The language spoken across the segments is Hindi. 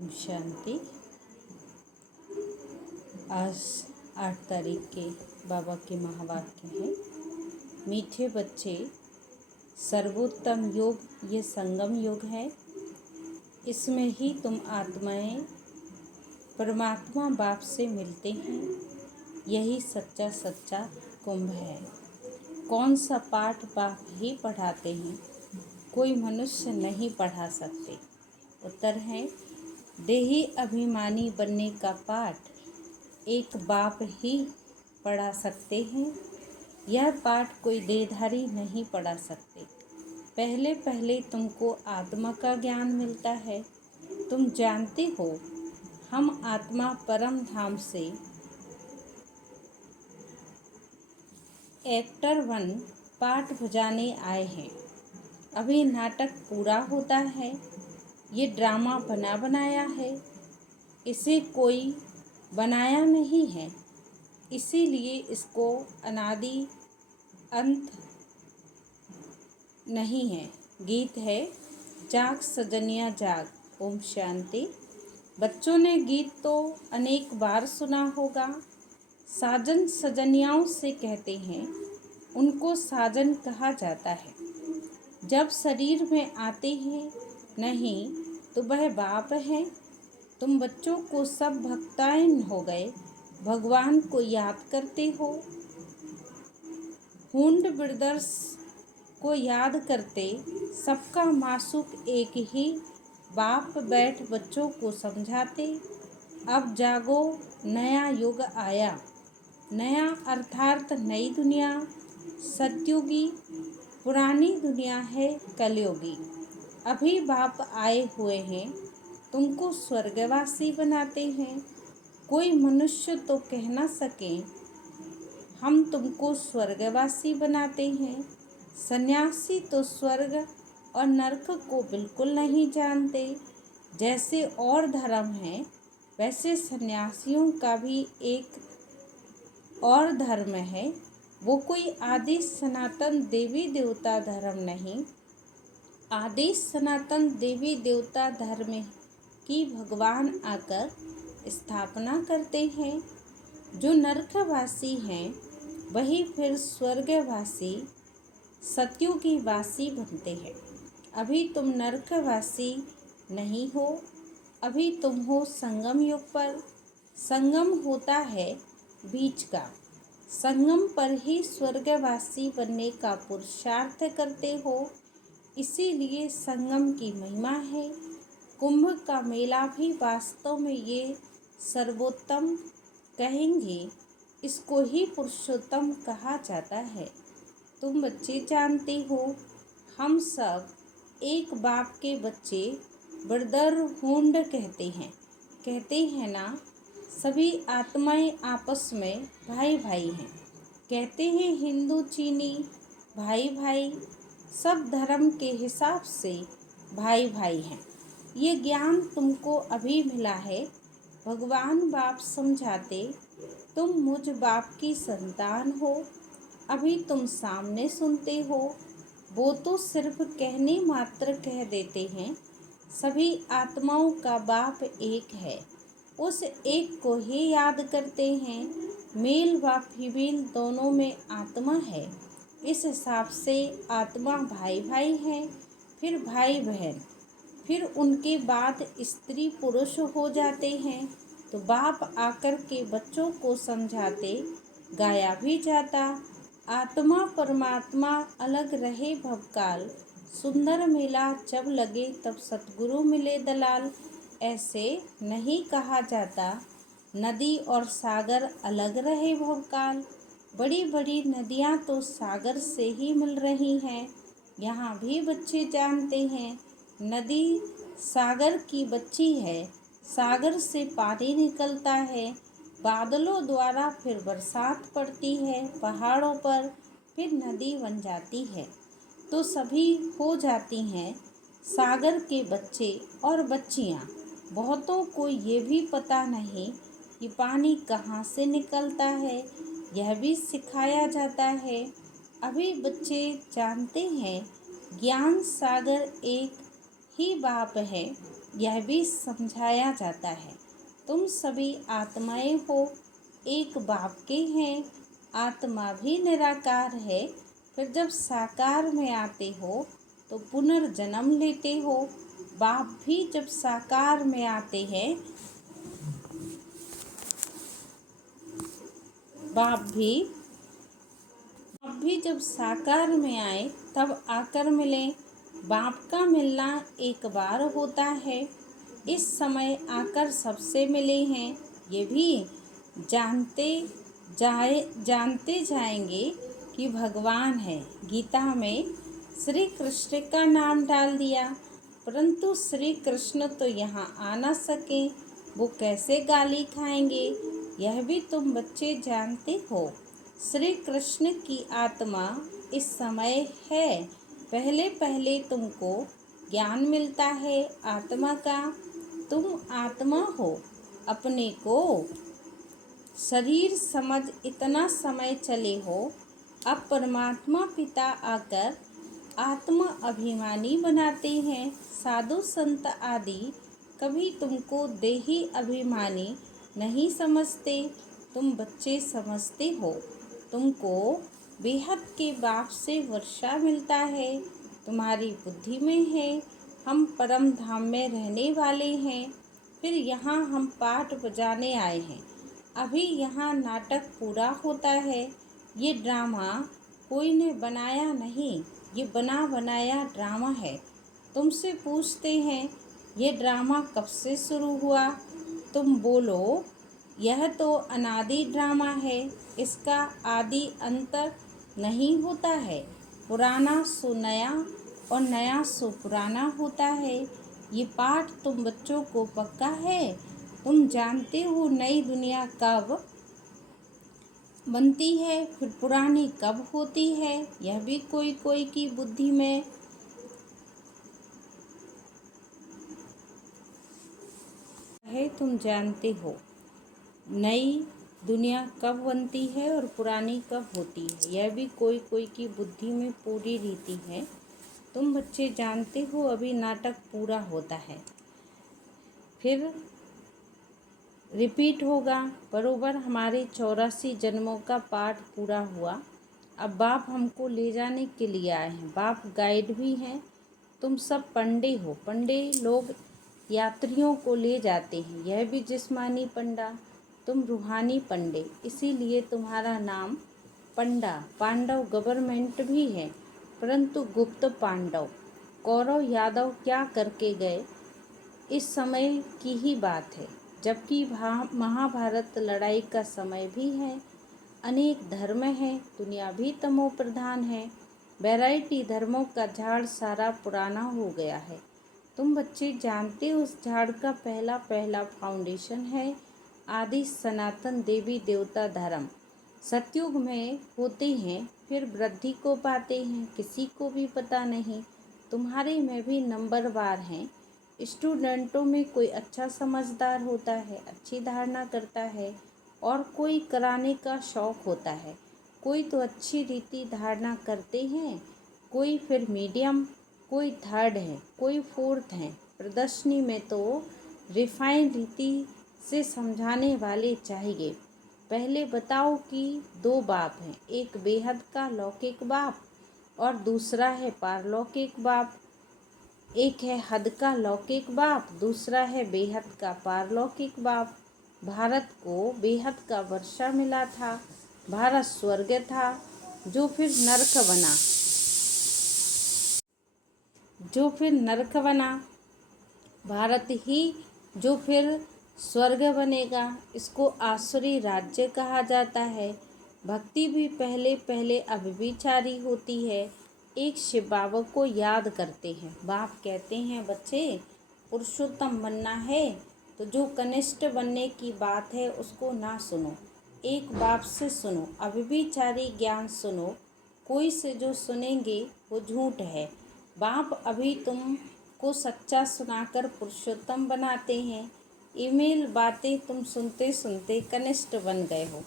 शांति। आज 8 तारीख के बाबा के महावाक्य हैं। मीठे बच्चे, सर्वोत्तम योग ये संगम योग है। इसमें ही तुम आत्माएं परमात्मा बाप से मिलते हैं। यही सच्चा सच्चा कुंभ है। कौन सा पाठ बाप ही पढ़ाते हैं, कोई मनुष्य नहीं पढ़ा सकते। उत्तर है, देही अभिमानी बनने का पाठ एक बाप ही पढ़ा सकते हैं। यह पाठ कोई देहधारी नहीं पढ़ा सकते। पहले पहले तुमको आत्मा का ज्ञान मिलता है। तुम जानते हो हम आत्मा परम धाम से एक्टर 1 पाठ बजाने आए हैं। अभी नाटक पूरा होता है। ये ड्रामा बना बनाया है, इसे कोई बनाया नहीं है। इसीलिए इसको अनादि अंत नहीं है। गीत है, जाग सजनिया जाग। ओम शांति। बच्चों ने गीत तो अनेक बार सुना होगा। साजन सजनियाओं से कहते हैं, उनको साजन कहा जाता है। जब शरीर में आते हैं नहीं तो वह बाप है। तुम बच्चों को सब भक्ताइन हो गए, भगवान को याद करते हो। हुंड ब्रदर्स को याद करते, सबका मासूक एक ही बाप बैठ बच्चों को समझाते। अब जागो, नया युग आया। नया अर्थात नई दुनिया सत्युगी, पुरानी दुनिया है कलयुगी। अभी बाप आए हुए हैं, तुमको स्वर्गवासी बनाते हैं। कोई मनुष्य तो कह ना सके हम तुमको स्वर्गवासी बनाते हैं। सन्यासी तो स्वर्ग और नरक को बिल्कुल नहीं जानते। जैसे और धर्म है, वैसे सन्यासियों का भी एक और धर्म है। वो कोई आदि सनातन देवी देवता धर्म नहीं। आदि सनातन देवी देवता धर्म की भगवान आकर स्थापना करते हैं। जो नरकवासी हैं वही फिर स्वर्गवासी सत्युगी वासी बनते हैं। अभी तुम नरकवासी नहीं हो, अभी तुम हो संगम युग पर। संगम होता है बीच का। संगम पर ही स्वर्गवासी बनने का पुरुषार्थ करते हो। इसीलिए संगम की महिमा है। कुंभ का मेला भी वास्तव में ये सर्वोत्तम कहेंगे। इसको ही पुरुषोत्तम कहा जाता है। तुम बच्चे जानते हो, हम सब एक बाप के बच्चे ब्रदरहुड कहते हैं ना। सभी आत्माएं आपस में भाई भाई हैं। कहते हैं हिंदू चीनी भाई भाई, सब धर्म के हिसाब से भाई भाई हैं। ये ज्ञान तुमको अभी मिला है। भगवान बाप समझाते, तुम मुझ बाप की संतान हो। अभी तुम सामने सुनते हो। वो तो सिर्फ कहने मात्र कह देते हैं। सभी आत्माओं का बाप एक है। उस एक को ही याद करते हैं। मेल व फीमेल दोनों में आत्मा है। इस हिसाब से आत्मा भाई भाई हैं, फिर भाई बहन, फिर उनके बाद स्त्री पुरुष हो जाते हैं। तो बाप आकर के बच्चों को समझाते, गाया भी जाता, आत्मा परमात्मा अलग रहे भवकाल। सुंदर मेला जब लगे तब सतगुरु मिले दलाल। ऐसे नहीं कहा जाता नदी और सागर अलग रहे भवकाल। बड़ी बड़ी नदियाँ तो सागर से ही मिल रही हैं। यहाँ भी बच्चे जानते हैं, नदी सागर की बच्ची है। सागर से पानी निकलता है, बादलों द्वारा फिर बरसात पड़ती है पहाड़ों पर, फिर नदी बन जाती है। तो सभी हो जाती हैं सागर के बच्चे और बच्चियाँ। बहुतों को ये भी पता नहीं कि पानी कहाँ से निकलता है, यह भी सिखाया जाता है। अभी बच्चे जानते हैं ज्ञान सागर एक ही बाप है। यह भी समझाया जाता है। तुम सभी आत्माएं हो, एक बाप के हैं। आत्मा भी निराकार है। फिर जब साकार में आते हो तो पुनर्जन्म लेते हो। बाप भी जब साकार में आते हैं, बाप भी जब साकार में आए तब आकर मिले। बाप का मिलना एक बार होता है। इस समय आकर सबसे मिले हैं। ये भी जानते जाएंगे कि भगवान है। गीता में श्री कृष्ण का नाम डाल दिया, परंतु श्री कृष्ण तो यहाँ आ न सके। वो कैसे गाली खाएंगे, यह भी तुम बच्चे जानते हो। श्री कृष्ण की आत्मा इस समय है। पहले पहले तुमको ज्ञान मिलता है आत्मा का। तुम आत्मा हो। अपने को शरीर समझ इतना समय चले हो। अब परमात्मा पिता आकर आत्मा अभिमानी बनाते हैं। साधु संत आदि कभी तुमको देही अभिमानी नहीं समझते। तुम बच्चे समझते हो। तुमको बेहद के बाप से वर्षा मिलता है। तुम्हारी बुद्धि में है। हम परम धाम में रहने वाले हैं। फिर यहाँ हम पाठ बजाने आए हैं। अभी यहाँ नाटक पूरा होता है। ये ड्रामा कोई ने बनाया नहीं, ये बना बनाया ड्रामा है। तुमसे पूछते हैं ये ड्रामा कब से शुरू हुआ? तुम बोलो यह तो अनादि ड्रामा है। इसका आदि अंतर नहीं होता है। पुराना सो नया और नया सो पुराना होता है। ये पाठ तुम बच्चों को पक्का है। तुम जानते हो नई दुनिया कब बनती है, फिर पुरानी कब होती है। यह भी कोई कोई की बुद्धि में है। तुम जानते हो नई दुनिया कब बनती है और पुरानी कब होती है। यह भी कोई कोई की बुद्धि में पूरी रीति है। तुम बच्चे जानते हो अभी नाटक पूरा होता है, फिर रिपीट होगा। बरोबर हमारे 84 जन्मों का पाठ पूरा हुआ। अब बाप हमको ले जाने के लिए आए हैं। बाप गाइड भी हैं। तुम सब पंडे हो। पंडे लोग यात्रियों को ले जाते हैं। यह भी जिस्मानी पंडा, तुम रूहानी पंडे, इसीलिए तुम्हारा नाम पंडा। पांडव गवर्नमेंट भी है, परंतु गुप्त पांडव। कौरव यादव क्या करके गए इस समय की ही बात है, जबकि महाभारत लड़ाई का समय भी है। अनेक धर्म हैं, दुनिया भी तमो प्रधान है। वैरायटी धर्मों का झाड़ सारा पुराना हो गया है। तुम बच्चे जानते उस झाड़ का पहला पहला फाउंडेशन है आदि सनातन देवी देवता धर्म। सतयुग में होते हैं, फिर वृद्धि को पाते हैं, किसी को भी पता नहीं। तुम्हारे में भी नंबरवार हैं। स्टूडेंटों में कोई अच्छा समझदार होता है, अच्छी धारणा करता है, और कोई कराने का शौक होता है। कोई तो अच्छी रीति धारणा करते हैं, कोई फिर मीडियम, कोई थर्ड है, कोई फोर्थ है। प्रदर्शनी में तो रिफाइंड रीति से समझाने वाले चाहिए। पहले बताओ कि दो बाप हैं, एक बेहद का लौकिक बाप और दूसरा है पारलौकिक बाप। एक है हद का लौकिक बाप, दूसरा है बेहद का पारलौकिक बाप। भारत को बेहद का वर्षा मिला था। भारत स्वर्ग था, जो फिर नरक बना। भारत ही जो फिर स्वर्ग बनेगा। इसको आसुरी राज्य कहा जाता है। भक्ति भी पहले पहले अव्यभिचारी होती है। एक शिव बाबा को याद करते हैं। बाप कहते हैं बच्चे पुरुषोत्तम बनना है तो जो कनिष्ठ बनने की बात है उसको ना सुनो, एक बाप से सुनो। अव्यभिचारी ज्ञान सुनो। कोई से जो सुनेंगे वो झूठ है। बाप अभी तुमको सच्चा सुनाकर पुरुषोत्तम बनाते हैं। ईमेल बातें तुम सुनते सुनते कनिष्ठ बन गए हो।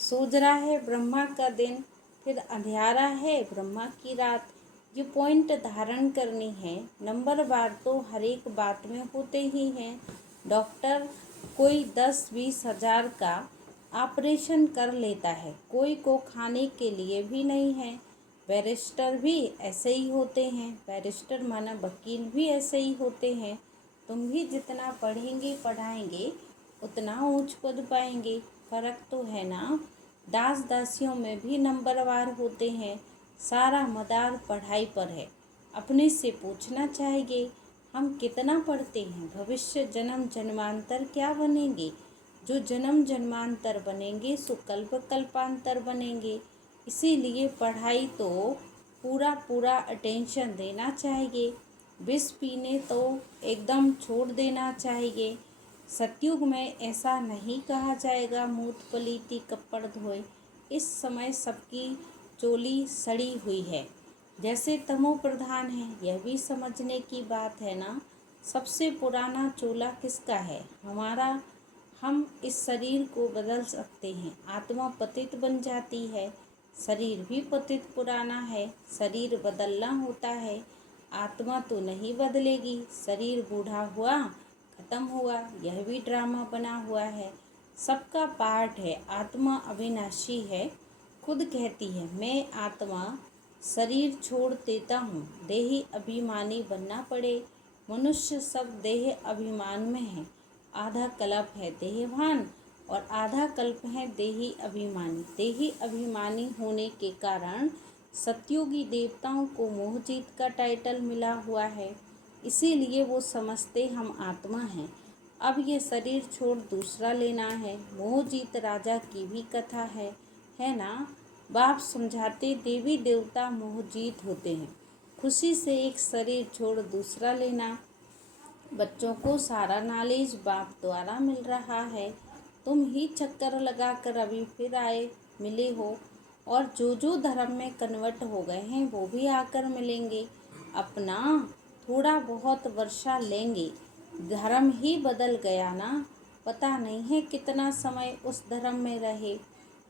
सूझ रहा है ब्रह्मा का दिन, फिर अंधियारा है ब्रह्मा की रात। ये पॉइंट धारण करनी है। नंबरवार तो हर एक बात में होते ही हैं। डॉक्टर कोई 10-20 हज़ार का ऑपरेशन कर लेता है, कोई को खाने के लिए भी नहीं है। बैरिस्टर भी ऐसे ही होते हैं, बैरिस्टर माना वकील भी ऐसे ही होते हैं। तुम भी जितना पढ़ेंगे पढ़ाएंगे उतना ऊंच पद पाएंगे। फर्क तो है ना। दास दासियों में भी नंबरवार होते हैं। सारा मदार पढ़ाई पर है। अपने से पूछना चाहिए, हम कितना पढ़ते हैं? भविष्य जन्म जन्मांतर क्या बनेंगे? जो जन्म जन्मांतर बनेंगे सो कल्प कल्पांतर बनेंगे। इसीलिए पढ़ाई तो पूरा पूरा अटेंशन देना चाहिए। विष पीने तो एकदम छोड़ देना चाहिए। सतयुग में ऐसा नहीं कहा जाएगा मूत पलीती कपड़ धोए। इस समय सबकी चोली सड़ी हुई है, जैसे तमो प्रधान है। यह भी समझने की बात है ना। सबसे पुराना चोला किसका है? हमारा। हम इस शरीर को बदल सकते हैं। आत्मा पतित बन जाती है, शरीर भी पतित पुराना है। शरीर बदलना होता है, आत्मा तो नहीं बदलेगी। शरीर बूढ़ा हुआ, खत्म हुआ, यह भी ड्रामा बना हुआ है। सबका पार्ट है। आत्मा अविनाशी है। खुद कहती है, मैं आत्मा शरीर छोड़ देता हूँ, देही अभिमानी बनना पड़े। मनुष्य सब देह अभिमान में है। आधा कल्प है देहभान और आधा कल्प है देही अभिमानी। देही अभिमानी होने के कारण सतयुगी देवताओं को मोहजीत का टाइटल मिला हुआ है। इसीलिए वो समझते हम आत्मा हैं। अब ये शरीर छोड़ दूसरा लेना है। मोहजीत राजा की भी कथा है ना। बाप समझाते देवी देवता मोहजीत होते हैं। खुशी से एक शरीर छोड़ दूसरा लेना। बच्चों को सारा नॉलेज बाप द्वारा मिल रहा है। तुम ही चक्कर लगाकर अभी फिर आए मिले हो। और जो जो धर्म में कन्वर्ट हो गए हैं वो भी आकर मिलेंगे। अपना थोड़ा बहुत वर्षा लेंगे। धर्म ही बदल गया ना। पता नहीं है कितना समय उस धर्म में रहे।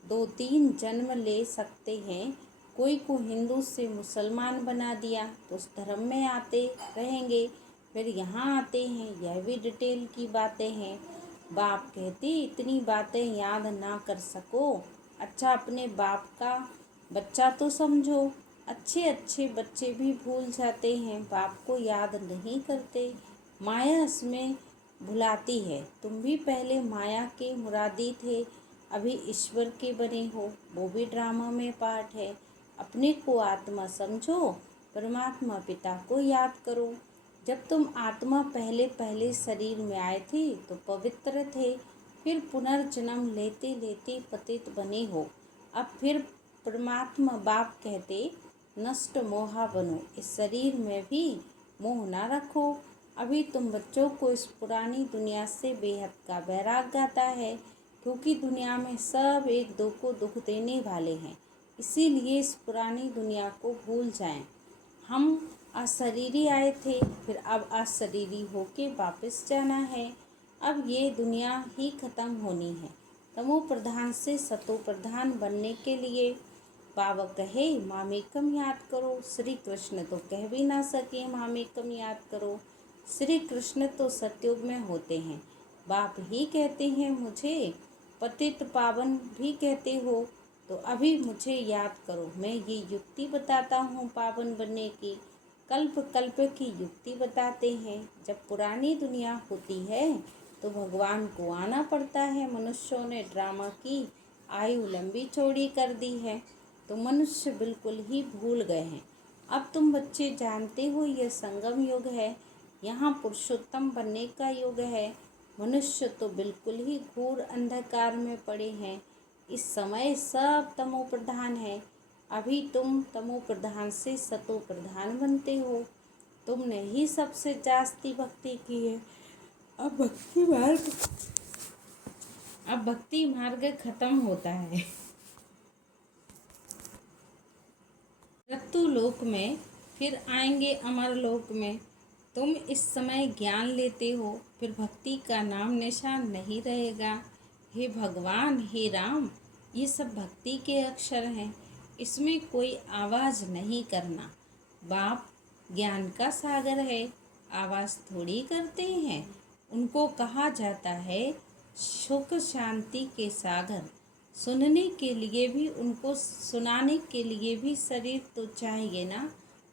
2-3 जन्म ले सकते हैं। कोई को हिंदू से मुसलमान बना दिया तो उस धर्म में आते रहेंगे, फिर यहाँ आते हैं। यह भी डिटेल की बातें हैं। बाप कहते इतनी बातें याद ना कर सको, अच्छा अपने बाप का बच्चा तो समझो। अच्छे अच्छे बच्चे भी भूल जाते हैं, बाप को याद नहीं करते। माया इसमें भुलाती है। तुम भी पहले माया के मुरादी थे, अभी ईश्वर के बने हो, वो भी ड्रामा में पार्ट है। अपने को आत्मा समझो, परमात्मा पिता को याद करो। जब तुम आत्मा पहले पहले शरीर में आए थे तो पवित्र थे, फिर पुनर्जन्म लेते लेते पतित बने हो। अब फिर परमात्मा बाप कहते नष्ट मोहा बनो। इस शरीर में भी मोह ना रखो। अभी तुम बच्चों को इस पुरानी दुनिया से बेहद का वैराग आता है, क्योंकि दुनिया में सब एक दो को दुख देने वाले हैं। इसीलिए इस पुरानी दुनिया को भूल जाएं। हम अशरीरी आए थे, फिर अब अशरीरी होके वापस जाना है। अब ये दुनिया ही खत्म होनी है। तमो प्रधान से सतो प्रधान बनने के लिए बाबा कहे मामेकम याद करो। श्री कृष्ण तो कह भी ना सके मामेकम याद करो। श्री कृष्ण तो सतयुग में होते हैं। बाप ही कहते हैं मुझे पतित पावन भी कहते हो, तो अभी मुझे याद करो। मैं ये युक्ति बताता हूँ पावन बनने की। कल्प कल्प की युक्ति बताते हैं। जब पुरानी दुनिया होती है तो भगवान को आना पड़ता है। मनुष्यों ने ड्रामा की आयु लंबी चौड़ी कर दी है, तो मनुष्य बिल्कुल ही भूल गए हैं। अब तुम बच्चे जानते हो ये संगम युग है, यहाँ पुरुषोत्तम बनने का युग है। मनुष्य तो बिल्कुल ही घोर अंधकार में पड़े हैं। इस समय सब तमो प्रधान है। अभी तुम तमो प्रधान से सतो प्रधान बनते हो। तुमने ही सबसे जास्ती भक्ति की है। अब भक्ति मार्ग खत्म होता है। मृत्यु लोक में, फिर आएंगे अमर लोक में। तुम इस समय ज्ञान लेते हो, फिर भक्ति का नाम निशान नहीं रहेगा। हे भगवान, हे राम, ये सब भक्ति के अक्षर हैं। इसमें कोई आवाज़ नहीं करना। बाप ज्ञान का सागर है, आवाज़ थोड़ी करते हैं। उनको कहा जाता है सुख शांति के सागर। सुनने के लिए भी, उनको सुनाने के लिए भी शरीर तो चाहिए ना।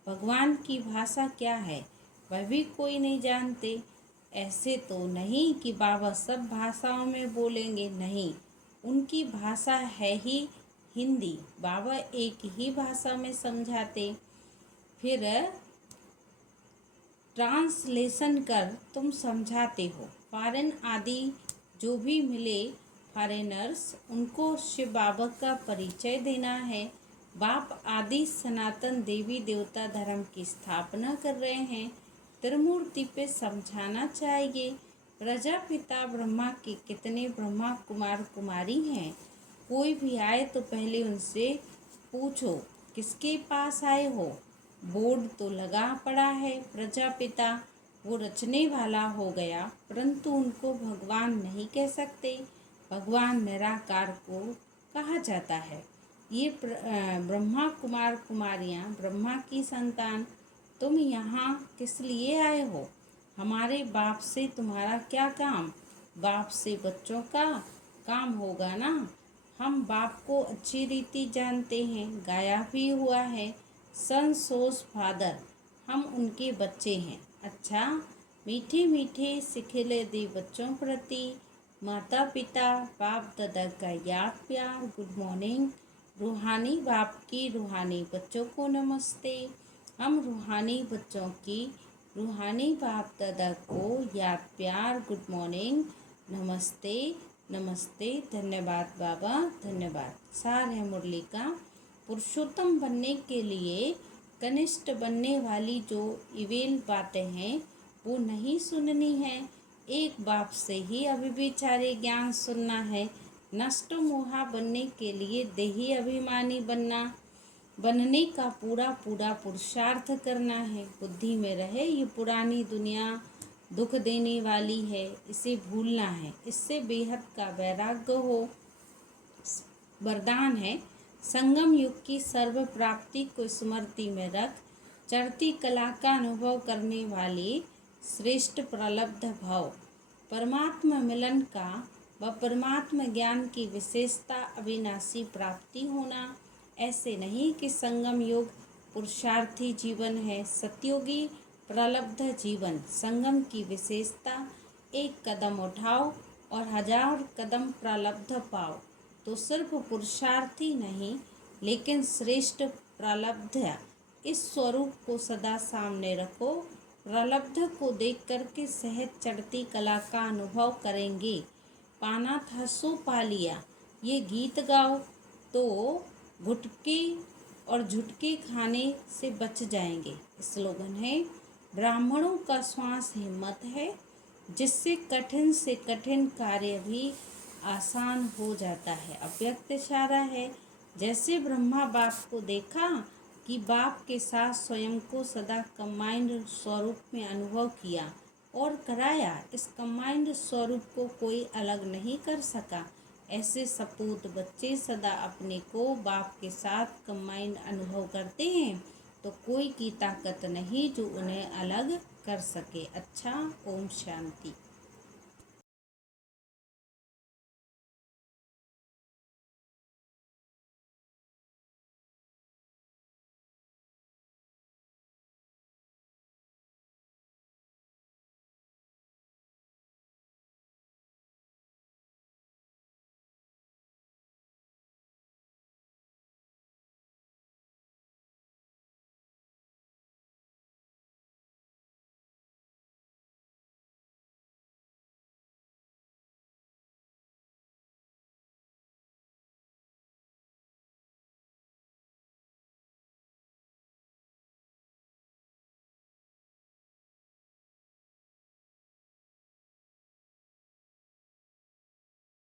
भगवान की भाषा क्या है वह भी कोई नहीं जानते। ऐसे तो नहीं कि बाबा सब भाषाओं में बोलेंगे, नहीं, उनकी भाषा है ही हिंदी। बाबा एक ही भाषा में समझाते, फिर ट्रांसलेशन कर तुम समझाते हो। फॉरेन आदि जो भी मिले फॉरेनर्स, उनको शिव बाबा का परिचय देना है। बाप आदि सनातन देवी देवता धर्म की स्थापना कर रहे हैं। त्रिमूर्ति पे समझाना चाहिए। प्रजापिता ब्रह्मा के कितने ब्रह्मा कुमार कुमारी हैं। कोई भी आए तो पहले उनसे पूछो किसके पास आए हो। बोर्ड तो लगा पड़ा है प्रजापिता, वो रचने वाला हो गया, परंतु उनको भगवान नहीं कह सकते। भगवान निराकार को कहा जाता है। ये ब्रह्मा कुमार कुमारियाँ, ब्रह्मा की संतान, तुम यहाँ किस लिए आए हो? हमारे बाप से तुम्हारा क्या काम? बाप से बच्चों का काम होगा ना। हम बाप को अच्छी रीति जानते हैं, गाया भी हुआ है, सन सोस फादर, हम उनके बच्चे हैं। अच्छा, मीठे मीठे सिखिले दे बच्चों प्रति माता पिता बाप दादा का याद प्यार। Good morning. रूहानी बाप की रूहानी बच्चों को नमस्ते। हम रूहानी बच्चों की रूहानी बाप दादा को याद प्यार, गुड मॉर्निंग, नमस्ते नमस्ते। धन्यवाद बाबा, धन्यवाद। सार है मुरली का, पुरुषोत्तम बनने के लिए कनिष्ठ बनने वाली जो इवेल बातें हैं वो नहीं सुननी है। एक बाप से ही अभिविचारे ज्ञान सुनना है। नष्ट मोहा बनने के लिए देही अभिमानी बनने का पूरा पूरा पुरुषार्थ करना है। बुद्धि में रहे ये पुरानी दुनिया दुख देने वाली है, इसे भूलना है, इससे बेहद का वैराग्य हो। वरदान है संगम युग की सर्व प्राप्ति को स्मृति में रख, चढ़ती कला का अनुभव करने वाले श्रेष्ठ प्रलब्ध भव। परमात्मा मिलन का व परमात्मा ज्ञान की विशेषता अविनाशी प्राप्ति होना। ऐसे नहीं कि संगम युग पुरुषार्थी जीवन है, सतयुगी प्रलब्ध जीवन। संगम की विशेषता, एक कदम उठाओ और 1000 कदम प्रलब्ध पाओ। तो सिर्फ पुरुषार्थी नहीं लेकिन श्रेष्ठ प्रलब्ध, इस स्वरूप को सदा सामने रखो। प्रलब्ध को देख करके सहज चढ़ती कला का अनुभव करेंगे। पाना था सो पा लिया, ये गीत गाओ तो गुटके और झुटके खाने से बच जाएंगे। स्लोगन है ब्राह्मणों का श्वास हिम्मत है, जिससे कठिन से कठिन कार्य भी आसान हो जाता है। अव्यक्त इशारा है, जैसे ब्रह्मा बाप को देखा कि बाप के साथ स्वयं को सदा कंबाइंड स्वरूप में अनुभव किया और कराया। इस कंबाइंड स्वरूप को कोई अलग नहीं कर सका। ऐसे सपूत बच्चे सदा अपने को बाप के साथ कंबाइंड अनुभव करते हैं, तो कोई की ताकत नहीं जो उन्हें अलग कर सके। अच्छा, ओम शांति।